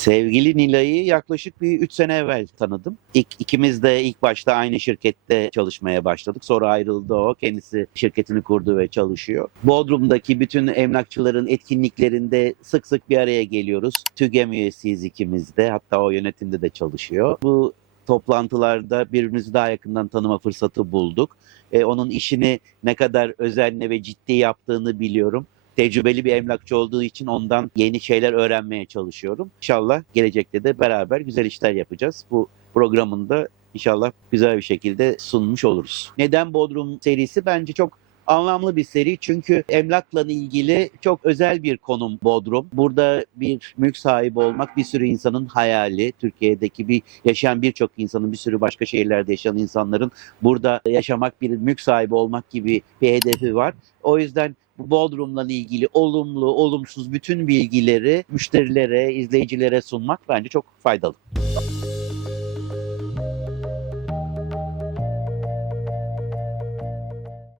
Sevgili Nilay'ı yaklaşık bir 3 sene evvel tanıdım. İlk, ikimiz de ilk başta aynı şirkette çalışmaya başladık. Sonra ayrıldı o. Kendisi şirketini kurdu ve çalışıyor. Bodrum'daki bütün emlakçıların etkinliklerinde sık sık bir araya geliyoruz. TÜGEM üyesiyiz ikimiz de. Hatta o yönetimde de çalışıyor. Bu toplantılarda birbirimizi daha yakından tanıma fırsatı bulduk. E, onun işini ne kadar özenle ve ciddi yaptığını biliyorum. Tecrübeli bir emlakçı olduğu için ondan yeni şeyler öğrenmeye çalışıyorum. İnşallah gelecekte de beraber güzel işler yapacağız. Bu programında inşallah güzel bir şekilde sunmuş oluruz. Neden Bodrum serisi? Bence çok anlamlı bir seri çünkü emlakla ilgili çok özel bir konum Bodrum. Burada bir mülk sahibi olmak bir sürü insanın hayali. Türkiye'deki bir yaşayan birçok insanın, bir sürü başka şehirlerde yaşayan insanların burada yaşamak, bir mülk sahibi olmak gibi bir hedefi var. O yüzden Bodrum'la ilgili olumlu, olumsuz bütün bilgileri müşterilere, izleyicilere sunmak bence çok faydalı.